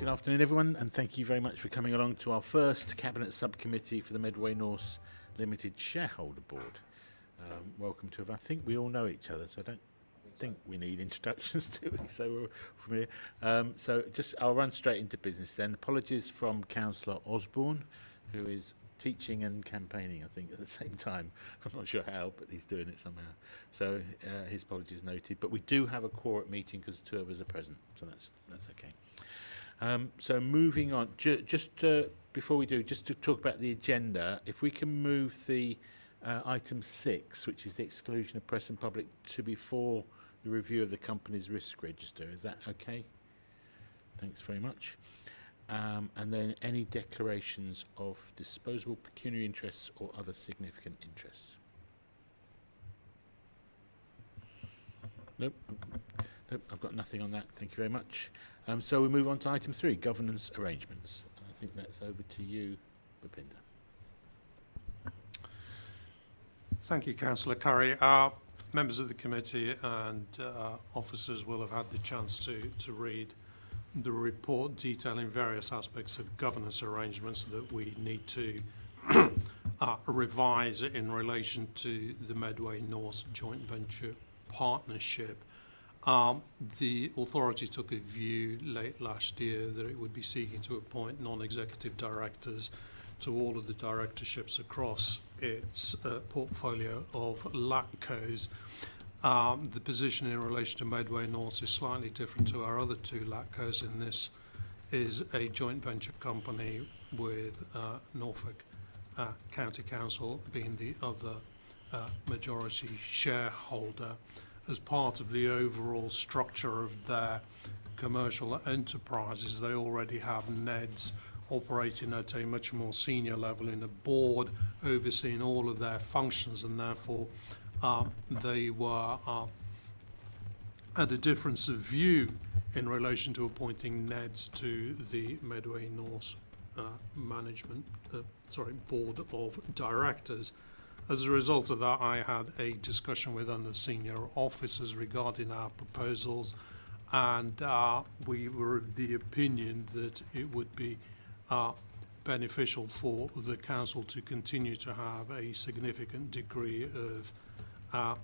Good afternoon, everyone, and thank you very much for coming along to our first Cabinet Subcommittee for the Medway North Limited Shareholder Board. Welcome to it. I think we all know each other, so I don't think we need introductions, do we? So we're familiar. I'll run straight into business then. Apologies from Councillor Osborne, who is teaching and campaigning, I think, at the same time. I'm not sure how, but he's doing it somehow. So his apologies noted. But we do have a quorum meeting because two of us are present, so that's okay. So moving on, before we do, just to talk about the agenda, if we can move the item 6, which is the exclusion of press and public, to before the review of the company's risk register. Is that okay? Thanks very much. And then any declarations of disposable pecuniary interests or other significant interests? Nope, I've got nothing on that. Thank you very much. So we move on to item 3, governance arrangements. I think that's over to you, Bhupinder. Thank you, Councillor Curry. Members of the committee and officers will have had the chance to read the report detailing various aspects of governance arrangements that we need to revise in relation to the Medway North joint venture partnership. The authority took a view late last year that it would be seeking to appoint non-executive directors to all of the directorships across its portfolio of LATCos. The position in relation to Medway North is slightly different to our other two LATCos, and this is a joint venture company with Norfolk County Council being the other majority shareholder. As part of the overall structure of their commercial enterprises, they already have NEDs operating at a much more senior level in the board, overseeing all of their functions, and therefore they were at a difference of view in relation to appointing NEDs to the Medway North board of directors. As a result of that, I had a discussion with other senior officers regarding our proposals, and we were of the opinion that it would be beneficial for the council to continue to have a significant degree of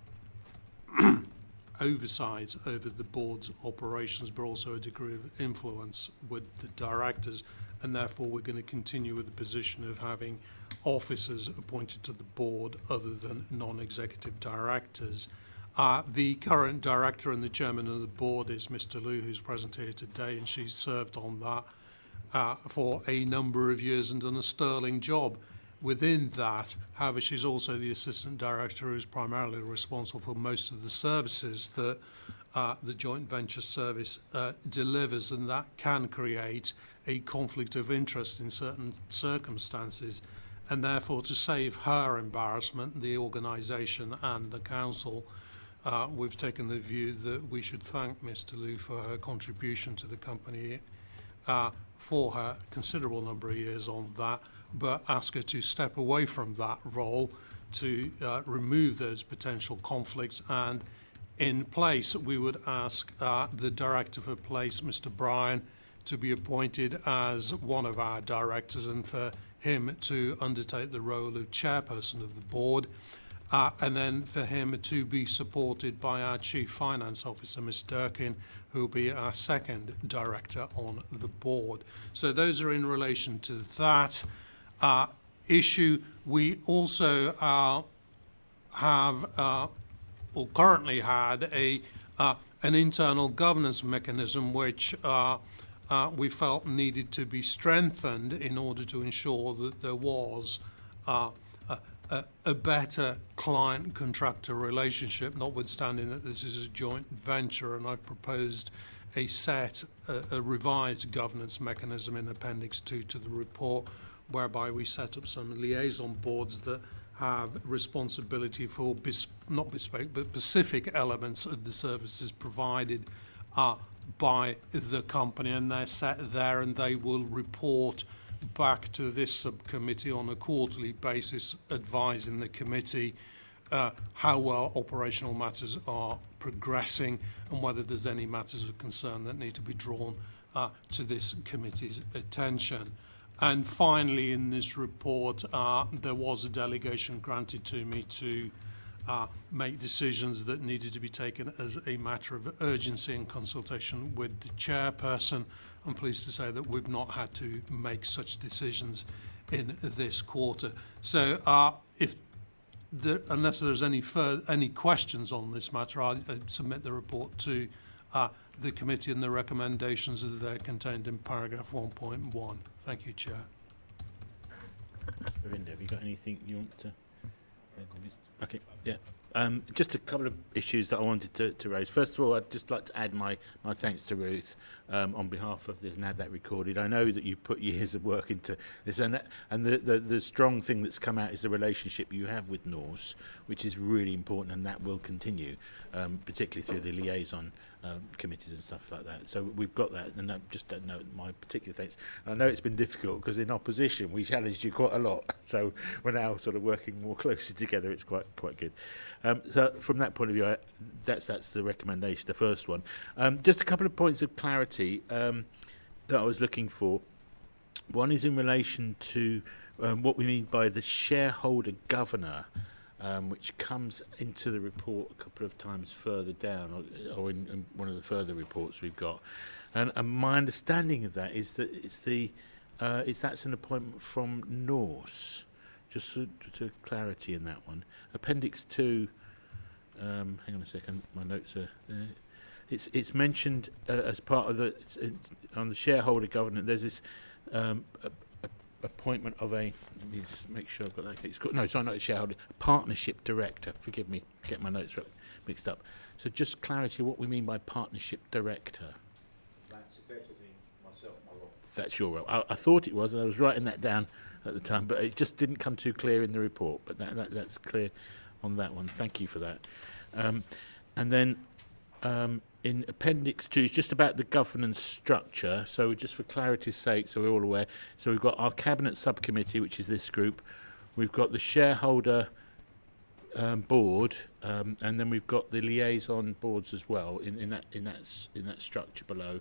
oversight over the board's operations, but also a degree of influence with the directors, and therefore we're going to continue with the position of having officers appointed to the board other than non-executive directors. The current director and the chairman of the board is Mr. Liu, who's present here today, and she's served on that for a number of years and done a sterling job within that. However, she's also the assistant director who's primarily responsible for most of the services that the joint venture service delivers, and that can create a conflict of interest in certain circumstances. And therefore, to save her embarrassment, the organisation and the council, we've taken the view that we should thank Mr. Liu for her contribution to the company for her considerable number of years on that, but ask her to step away from that role to remove those potential conflicts. And in place, we would ask the director for place, Mr. Bryan, to be appointed as one of our directors, and for him to undertake the role of chairperson of the board, and then for him to be supported by our Chief Finance Officer, Ms. Durkin, who will be our second director on the board. So those are in relation to that issue. We also have or currently had an internal governance mechanism which we felt needed to be strengthened in order to ensure that there was a better client-contractor relationship, notwithstanding that this is a joint venture, and I've proposed a revised governance mechanism in Appendix 2 to the report, whereby we set up some liaison boards that have responsibility for not bespoke but specific elements of the services provided by the company, and they're set there, and they will report back to this subcommittee on a quarterly basis, advising the committee how well operational matters are progressing and whether there's any matters of concern that need to be drawn to this committee's attention. And finally, in this report, there was a delegation granted to me to make decisions that needed to be taken as a matter of urgency in consultation with the chairperson. I'm pleased to say that we've not had to make such decisions in this quarter. So unless there's any questions on this matter, I'll submit the report to the committee and the recommendations that are contained in paragraph 1.1. Thank you, Chair. Ravinda, have you got anything you want to? Okay, yeah. Just a couple of issues that I wanted to raise. First of all, I'd just like to add my thanks to Ruth on behalf of this and have that recorded. I know that you've put years of work into this, and the strong thing that's come out is the relationship you have with Norse, which is really important, and that will continue, particularly through the liaison committees and stuff like that. So we've got that, and I just don't know my particular thanks. And I know it's been difficult because in opposition we challenged you quite a lot, so we're now sort of working more closely together. It's quite good. So from that point of view, that's the recommendation, the first one. Just a couple of points of clarity that I was looking for. One is in relation to what we mean by the shareholder governor, which comes into the report a couple of times further down, or in one of the further reports we've got. And my understanding of that is that that's an appointment from Norse. Just to clarity in that one. Appendix 2, hang on a second, my notes are there. It's mentioned as part of on the shareholder governance. There's this appointment of let me just make sure I've got that. It's got, no, sorry, not a shareholder, a partnership director. Forgive me, get my notes mixed up. So just clarity what we mean by partnership director. That's effectively myself, my role. That's your role. I thought it was, and I was writing that down at the time, but it just didn't come too clear in the report. But that's clear on that one. Thank you for that. And then in Appendix 2, it's just about the governance structure. So just for clarity's sake, so we're all aware. So we've got our Cabinet Subcommittee, which is this group. We've got the shareholder board, and then we've got the liaison boards as well in that structure below.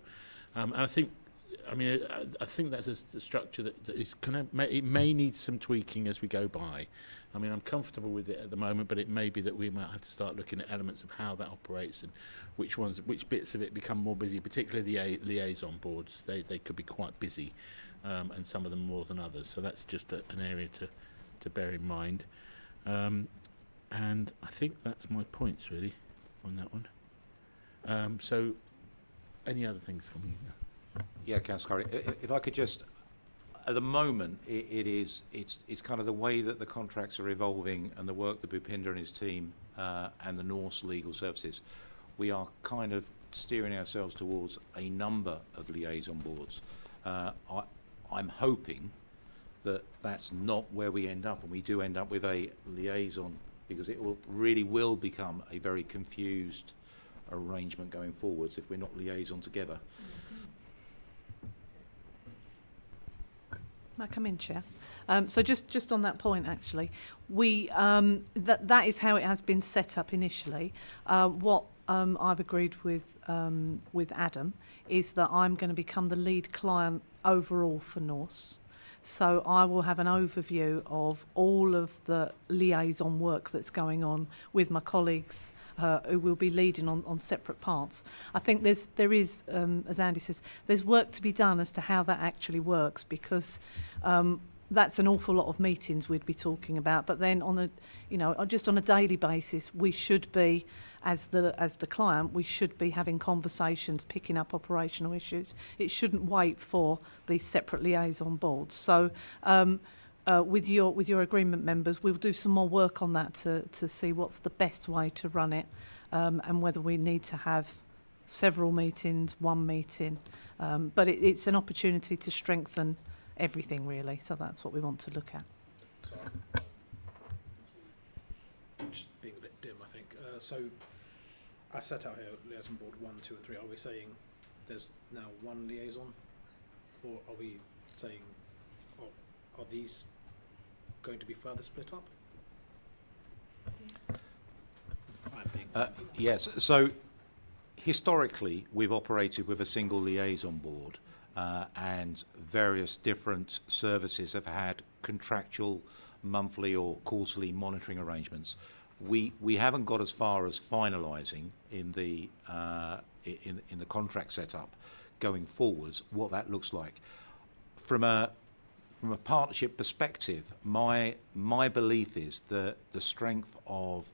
And I think that's a structure that is it may need some tweaking as we go by. I mean, I'm comfortable with it at the moment, but it may be that we might have to start looking at elements of how that operates and which bits of it become more busy, particularly the liaison boards. They could be quite busy, and some of them more than others. So that's just an area to bear in mind. And I think that's my points really on that one. So any other things from you? Yeah, Councillor Curry, if I could just, at the moment, it's kind of the way that the contracts are evolving and the work that Bhupinder and his team and the Norse legal services, we are kind of steering ourselves towards a number of liaison boards. I'm hoping that that's not where we end up, and we do end up with a liaison, because it will become a very confused arrangement going forwards if we're not liaison together. May I come in, Chair? So just on that point, actually, we that is how it has been set up initially. What I've agreed with Adam is that I'm going to become the lead client overall for Norse. So I will have an overview of all of the liaison work that's going on with my colleagues who will be leading on separate parts. I think there is, as Andy says, there's work to be done as to how that actually works, because that's an awful lot of meetings we'd be talking about. But then just on a daily basis, we should be, as the client, we should be having conversations, picking up operational issues. It shouldn't wait for these separate liaison boards. So with your agreement members, we'll do some more work on that to see what's the best way to run it, and whether we need to have several meetings, one meeting. But it's an opportunity to strengthen everything, really. So that's what we want to look at. Just being a bit dim, I think. So I set out here liaison board 1, 2 and 3. Are we saying there's now one liaison, or are we saying, are these going to be further split up? Yes, so historically, we've operated with a single liaison board, and various different services have had contractual monthly or quarterly monitoring arrangements. We haven't got as far as finalising in the contract setup going forwards what that looks like. From a partnership perspective, my belief is that the strength of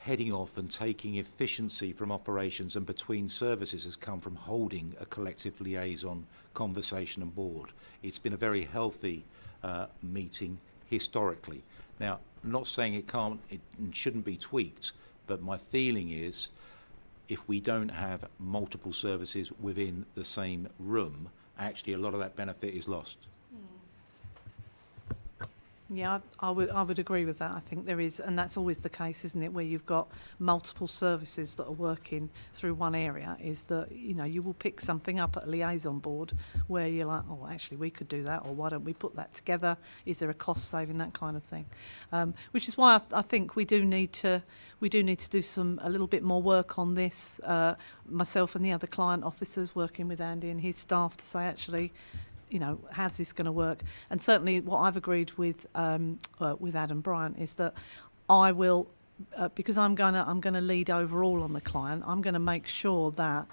heading off and taking efficiency from operations and between services has come from holding a collective liaison conversation and board. It's been a very healthy meeting historically. Now, I'm not saying it shouldn't be tweaked, but my feeling is if we don't have multiple services within the same room, actually a lot of that benefit is lost. Yeah, I would agree with that. I think there is, and that's always the case, isn't it, where you've got multiple services that are working through one area, is that, you know, you will pick something up at a liaison board where you're like, oh, actually, we could do that, or why don't we put that together? Is there a cost saving, that kind of thing? Which is why I think we do need to do a little bit more work on this. Myself and the other client officers working with Andy and his staff to say, actually, you know, how's this going to work? And certainly what I've agreed with Adam Bryant is that I will, because I'm going to lead overall on the client, I'm going to make sure that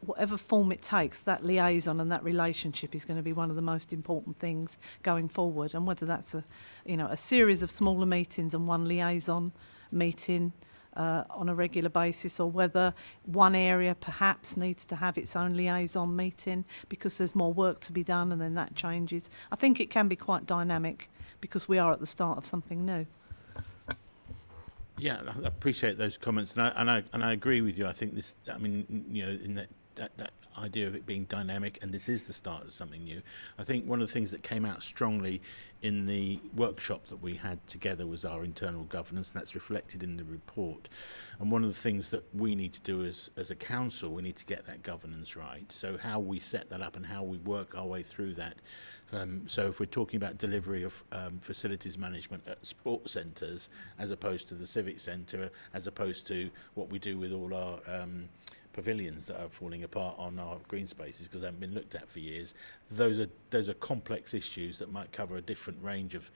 whatever form it takes, that liaison and that relationship is going to be one of the most important things going forward. And whether that's a series of smaller meetings and one liaison meeting on a regular basis, or whether one area perhaps needs to have its own liaison meeting because there's more work to be done and then that changes. I think it can be quite dynamic because we are at the start of something new. Yeah, I appreciate those comments, and I agree with you. I think this, I mean, you know, in that idea of it being dynamic, and this is the start of something new. I think one of the things that came out strongly in the workshop that we had together was our internal governance, and that's reflected in the report. And one of the things that we need to do as a council, we need to get that governance right. So how we set that up and how we work our way through that. So if we're talking about delivery of facilities management at sports centres as opposed to the civic centre, as opposed to what we do with all our pavilions that are falling apart on our green spaces because they haven't been looked at for years. Those are complex issues that might cover a different range of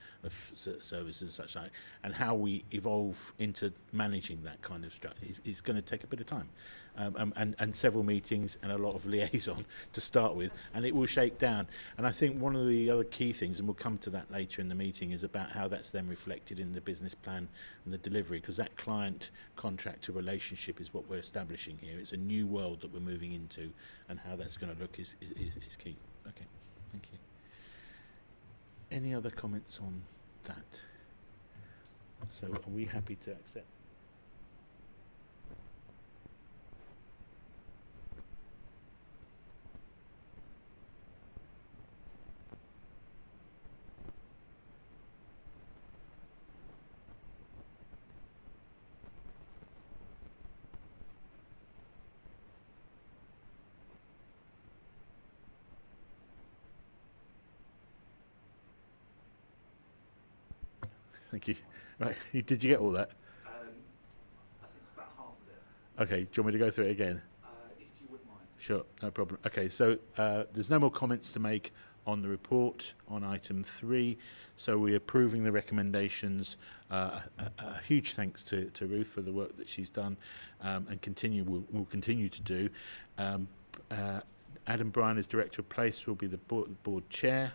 services such like, and how we evolve into managing that kind of structure is going to take a bit of time, and several meetings and a lot of liaison to start with, and it will shake down. And I think one of the other key things, and we'll come to that later in the meeting, is about how that's then reflected in the business plan and the delivery, because that client contractor relationship is what we're establishing here. It's a new world that we're moving into, and how that's going to look is key. Okay, thank you. Any other comments on that? So are we happy to accept? Thank you. Right, did you get all that? I think about half of it. Okay, do you want me to go through it again? If you wouldn't mind. Sure, no problem. Okay, so there's no more comments to make on the report on item 3, so we're approving the recommendations. A huge thanks to Ruth for the work that she's done, and will continue to do. Adam Bryan as Director of Place will be the board chair,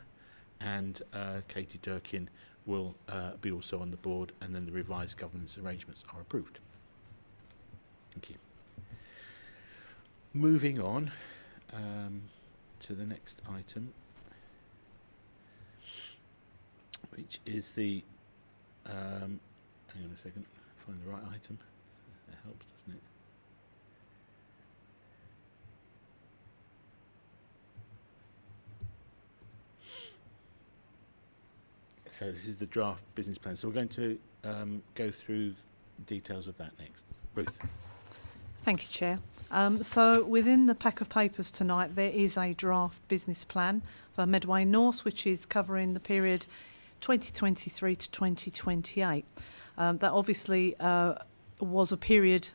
and Katie Durkin will be also on the board, and then the revised governance arrangements are approved. Thank you. Moving on to the next item, which is the hang on a second, find the right item. That helps, doesn't it? So this is the draft business plan. So we're going to go through details of that next. Ruth. Thank you, Chair. So within the pack of papers tonight, there is a draft business plan for Medway North, which is covering the period 2023 to 2028. That obviously was a period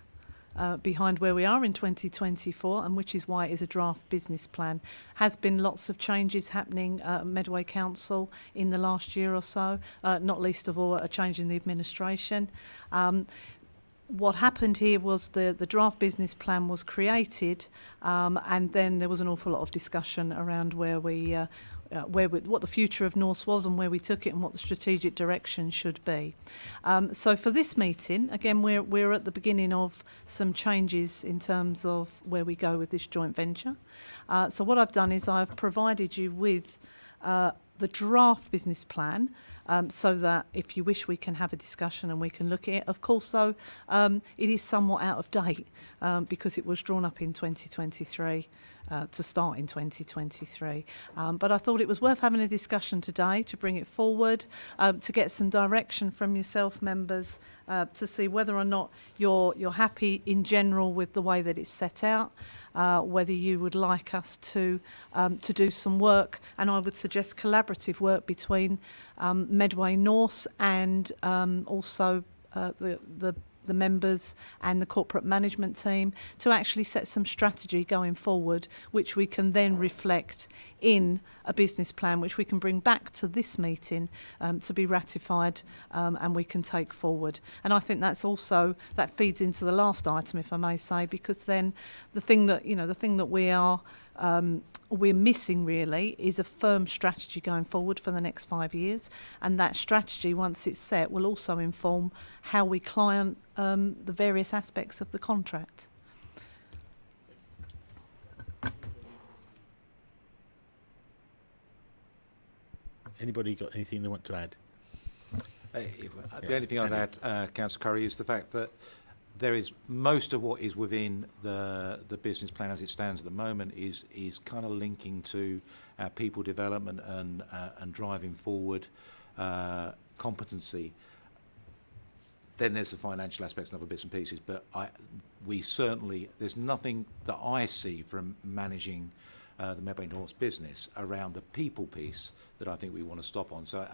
behind where we are in 2024, and which is why it is a draft business plan. Has been lots of changes happening at Medway Council in the last year or so, not least of all a change in the administration. What happened here was the draft business plan was created, and then there was an awful lot of discussion around what the future of Norse was and where we took it and what the strategic direction should be. So for this meeting, again, we're at the beginning of some changes in terms of where we go with this joint venture. So what I've done is I've provided you with the draft business plan, so that if you wish we can have a discussion and we can look at it. Of course, though, it is somewhat out of date because it was drawn up in 2023 to start in 2023. But I thought it was worth having a discussion today to bring it forward, to get some direction from yourself, members, to see whether or not you're happy in general with the way that it's set out. Whether you would like us to do some work, and I would suggest collaborative work between Medway Norse and also the members and the corporate management team to actually set some strategy going forward, which we can then reflect in a business plan, which we can bring back to this meeting to be ratified, and we can take forward. And I think that's also, that feeds into the last item, if I may say, because then the thing that we're missing really is a firm strategy going forward for the next 5 years, and that strategy, once it's set, will also inform how we client the various aspects of the contract. Anybody got anything they want to add? The only thing I'd add, Councillor Curry, is the fact that there is most of what is within the business plan as it stands at the moment is kind of linking to our people development and driving forward competency. Then there's the financial aspects and other bits and pieces, but there's nothing that I see from managing the Medway Norse business around the people piece that I think we want to stop on. So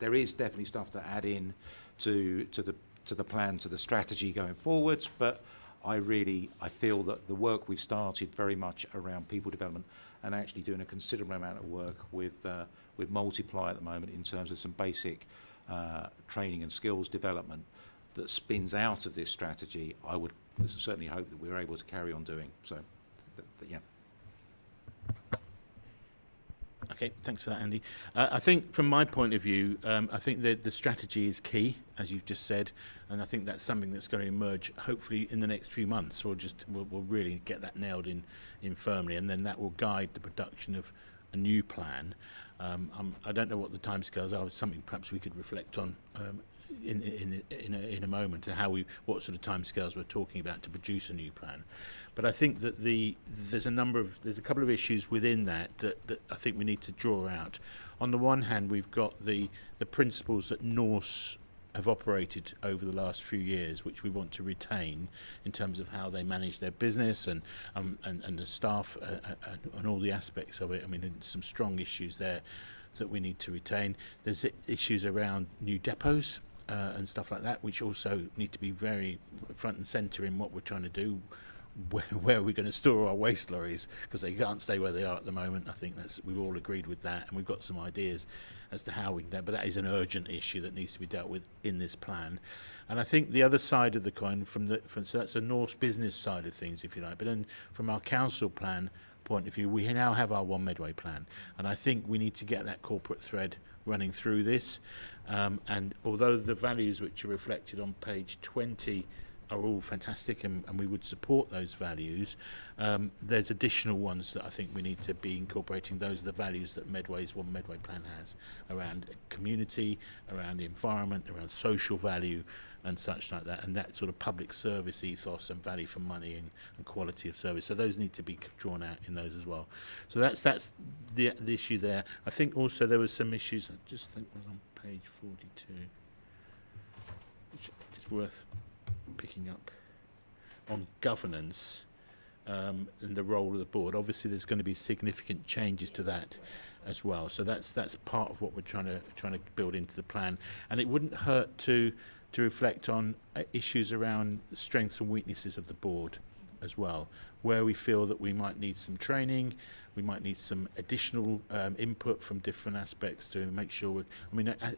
there is definitely stuff to add in to the plan, to the strategy going forwards, but I feel that the work we've started very much around people development and actually doing a considerable amount of work with Multiply at the moment in terms of some basic training and skills development that spins out of this strategy. I would certainly hope that we're able to carry on doing so. Yeah. Okay, thanks for that, Andy. I think from my point of view, I think the strategy is key, as you've just said, and I think that's something that's going to emerge hopefully in the next few months. We'll really get that nailed in firmly, and then that will guide the production of a new plan. I don't know what the timescales are. It's something perhaps we could reflect on in a moment, and what sort of timescales we're talking about to produce a new plan. But I think that there's a couple of issues within that I think we need to draw out. On the one hand, we've got the principles that Norse have operated over the last few years, which we want to retain in terms of how they manage their business and the staff and all the aspects of it. I mean, there's some strong issues there that we need to retain. There's issues around new depots and stuff like that, which also need to be very front and centre in what we're trying to do. Where are we going to store our waste lorries, because they can't stay where they are at the moment. I think we've all agreed with that, and we've got some ideas as to how we can do that, but that is an urgent issue that needs to be dealt with in this plan. And I think the other side of the coin, so that's a Norse business side of things, if you like, but then from our council plan point of view, we now have our One Medway plan, and I think we need to get that corporate thread running through this. And although the values which are reflected on page 20 are all fantastic, and we would support those values, there's additional ones that I think we need to be incorporating. Those are the values that Medway's One Medway plan has around community, around the environment, around social value and such like that, and that sort of public service ethos and value for money and quality of service. So those need to be drawn out in those as well. So that's the issue there. I think also there was some issues, I just think was on page 42, which is worth picking up, on governance and the role of the board. Obviously there's going to be significant changes to that as well, so that's part of what we're trying to build into the plan, and it wouldn't hurt to to reflect on issues around strengths and weaknesses of the board as well, where we feel that we might need some training, we might need some additional input from different aspects to make sure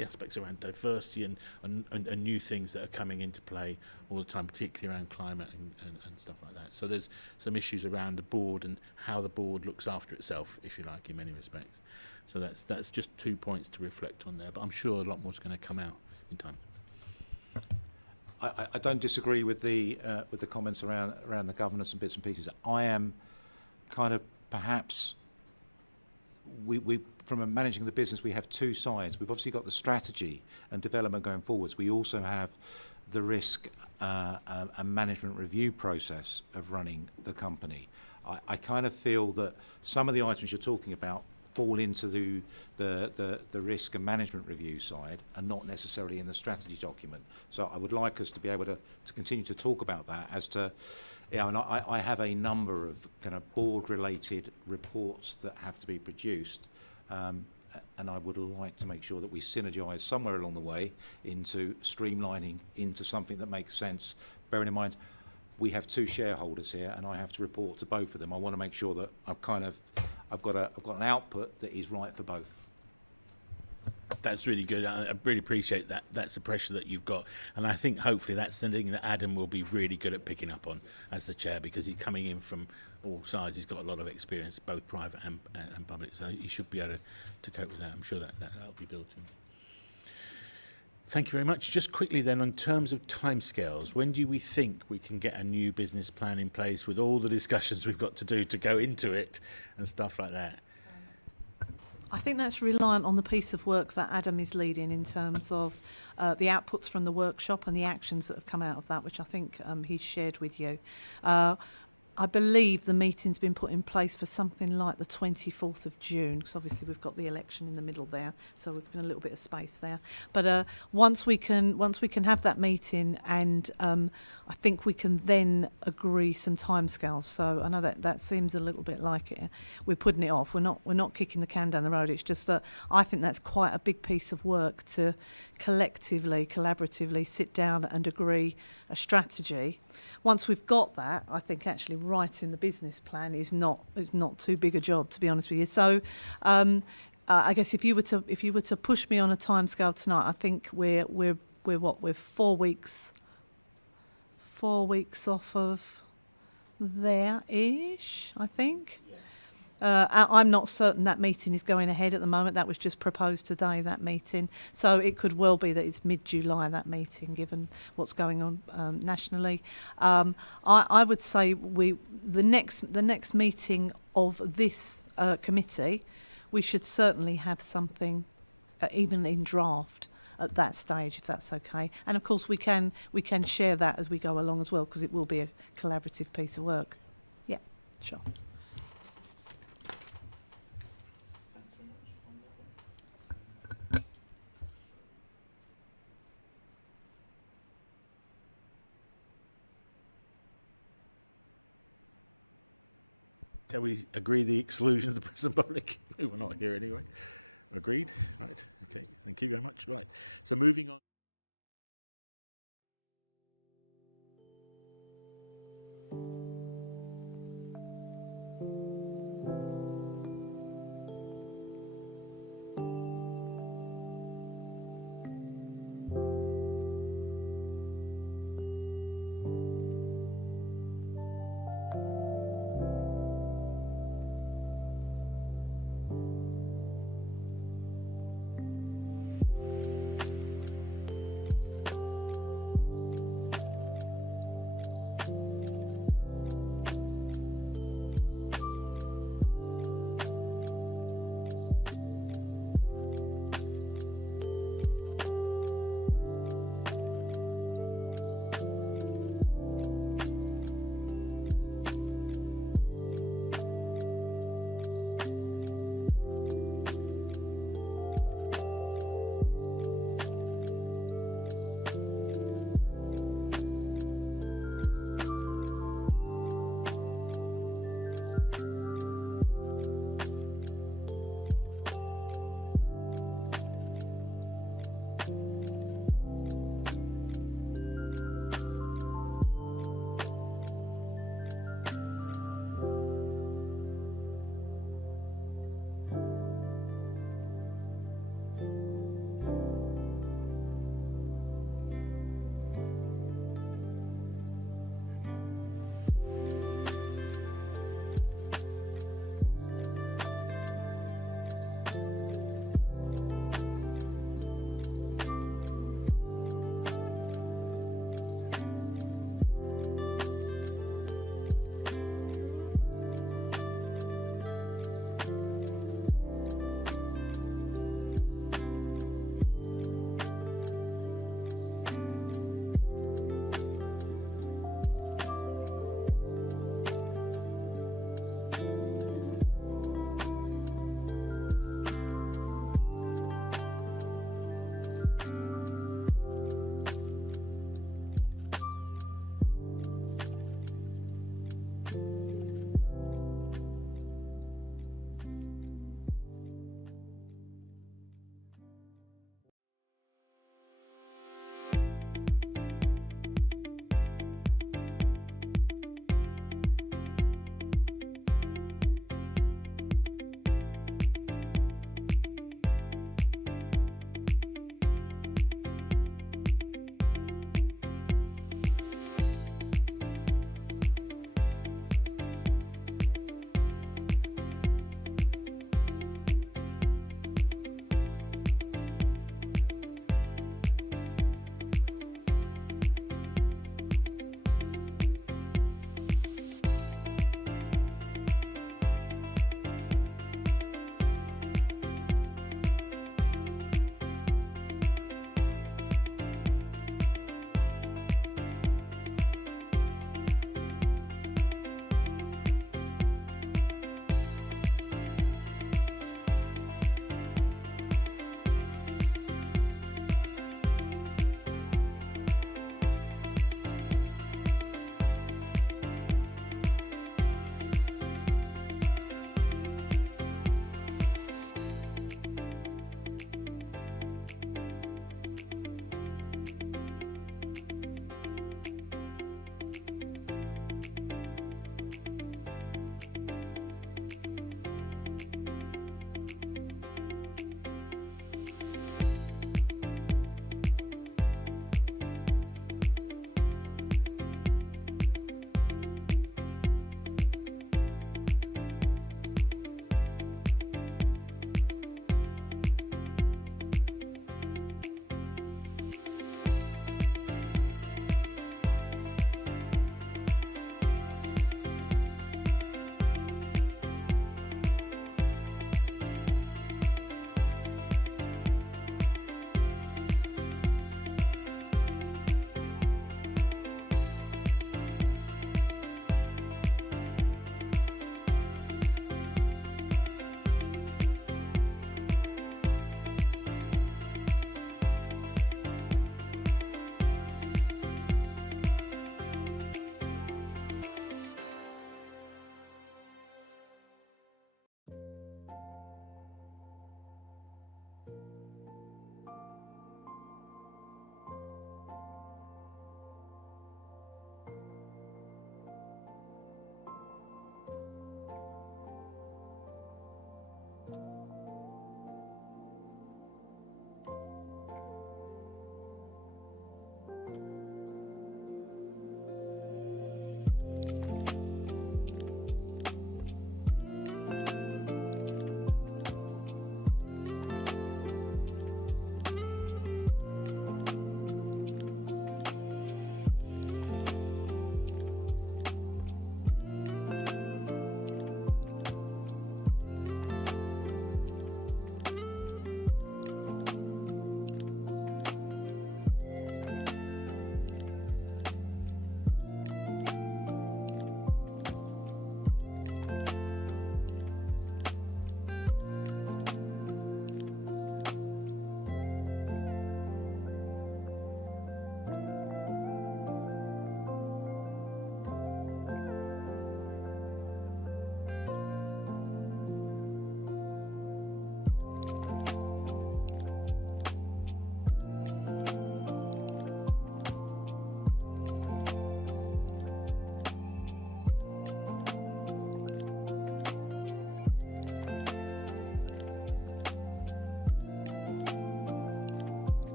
aspects around diversity and new things that are coming into play all the time, particularly around climate and stuff like that. So there's some issues around the board and how the board looks after itself, if you like, in many respects. So that's just 2 points to reflect on there, but I'm sure a lot more is going to come out in time. I don't disagree with the comments around the governance and bits and pieces. I am kind of perhaps we from managing the business, we have two sides. We've obviously got the strategy and development going forwards. We also have the risk and management review process of running the company. I kind of feel that some of the items you're talking about fall into the risk and management review side and not necessarily in the strategy document. So I would like us to be able to continue to talk about that as to, and I have a number of kind of board related reports that have to be produced, and I would like to make sure that we synergise somewhere along the way into streamlining into something that makes sense, bearing in mind we have two shareholders here and I have to report to both of them. I want to make sure that I've got an output that is right for both. That's really good. I really appreciate that. That's the pressure that you've got, and I think hopefully that's the thing that Adam will be really good at picking up on as the chair, because he's coming in from all sides. He's got a lot of experience, both private and public, so he should be able to cope with that. I'm sure that'll be built in. Thank you very much. Just quickly then, on terms of timescales, when do we think we can get a new business plan in place with all the discussions we've got to do to go into it and stuff like that? I think that's reliant on the piece of work that Adam is leading in terms of the outputs from the workshop and the actions that have come out of that, which I think he's shared with you. I believe the meeting's been put in place for something like the 24th of June, because obviously we've got the election in the middle there, so we've got a little bit of space there. But once we can have that meeting, and I think we can then agree some timescales. So I know that seems a little bit like we're putting it off. We're not kicking the can down the road. It's just that I think that's quite a big piece of work to collaboratively sit down and agree a strategy. Once we've got that, I think actually writing the business plan is not too big a job, to be honest with you. So I guess if you were to push me on a timescale tonight, I think we're 4 weeks off of there-ish, I think. I'm not certain that meeting is going ahead at the moment. That was just proposed today, that meeting. So it could well be that it's mid-July, that meeting, given what's going on nationally. I would say the next meeting of this committee, we should certainly have something even in draft at that stage, if that's okay. And of course we can share that as we go along as well, because it will be a collaborative piece of work. Yeah, sure. Shall we agree the exclusion of the press and public? We're not here anyway. Agreed? Right. Okay. Thank you very much. Right. So moving on.